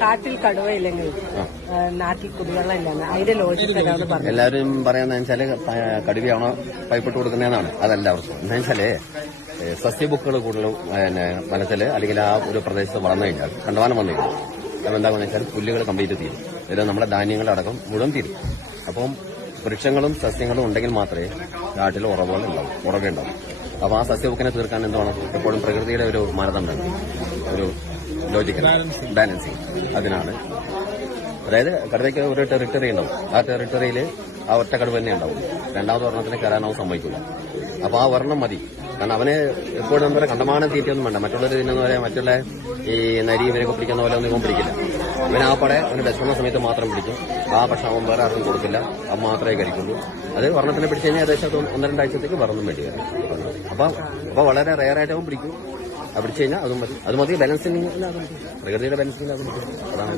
കാട്ടിൽ കടുവയില്ലെങ്കിൽ നാട്ടിൽ കുടിവെള്ളം ഇല്ലെന്ന് അതിന്റെ ലോജിക് ഏതാണെന്ന് പറഞ്ഞു. എല്ലാവരും പറയുന്നത് വെച്ചാല് കടുവയാണോ പൈപ്പിട്ട് കൊടുക്കുന്നതെന്നാണ്. അതല്ല അവർക്ക് എന്താ വെച്ചാല് സസ്യബുക്കുകൾ കൂടുതലും വനത്തില് അല്ലെങ്കിൽ ആ ഒരു പ്രദേശത്ത് വളർന്നു കഴിഞ്ഞാൽ കണ്ടമാനം വന്നു കഴിഞ്ഞാൽ അപ്പം എന്താണെന്ന് വെച്ചാൽ പുല്ലുകൾ കംപ്ലീറ്റ് തീരും. ഇതിൽ നമ്മുടെ ധാന്യങ്ങളടക്കം മുഴുവൻ തീരും. അപ്പം വൃക്ഷങ്ങളും സസ്യങ്ങളും ഉണ്ടെങ്കിൽ മാത്രമേ കാട്ടിൽ ഉറവുണ്ടാവും. അപ്പൊ ആ സസ്യബുക്കിനെ തീർക്കാൻ എന്താണ് എപ്പോഴും പ്രകൃതിയുടെ ഒരു മാനദണ്ഡം, ഒരു ലോജിക്കൽ ബാലൻസിങ്. അതിനാണ് അതായത് കടുവയ്ക്ക് ഒരു ടെറിട്ടറി ഉണ്ടാവും. ആ ടെറിട്ടറിയിൽ ആ ഒറ്റ കടുവ തന്നെ ഉണ്ടാവും. രണ്ടാമത് ഒരെണ്ണത്തിന് കയറാനോ സമ്മതിക്കില്ല. അപ്പൊ ആ ഒരെണ്ണം മതി. കാരണം അവന് എപ്പോഴും എന്താ പറയുക കണ്ടമാനം തീറ്റയൊന്നും വേണ്ട. മറ്റുള്ളവർ തിന്നുന്ന പോലെ മറ്റുള്ള ഈ നരി ഇവരൊക്കെ പിടിക്കുന്ന പോലെ ഒന്നും ഇവൻ പിടിക്കില്ല. അവൻ ആ പടെ അവന് വിശക്കുന്ന സമയത്ത് മാത്രം പിടിക്കും. ആ ഭക്ഷണം അവൻ വേറെ ആർക്കും കൊടുക്കില്ല. അത് മാത്രമേ കഴിക്കുള്ളൂ. അത് വർണ്ണത്തിനെ പിടിച്ചു കഴിഞ്ഞാൽ ഏകദേശം 1-2 ആഴ്ചത്തേക്ക് വേറൊന്നും വേണ്ടി വരും. അപ്പൊ വളരെ റെയറായിട്ട് അവൻ പിടിക്കും. പിടിച്ചു കഴിഞ്ഞാൽ അത് മതി ബാലൻസിങ്. പ്രകൃതിയുടെ ബാലൻസിങ് അതാണ്.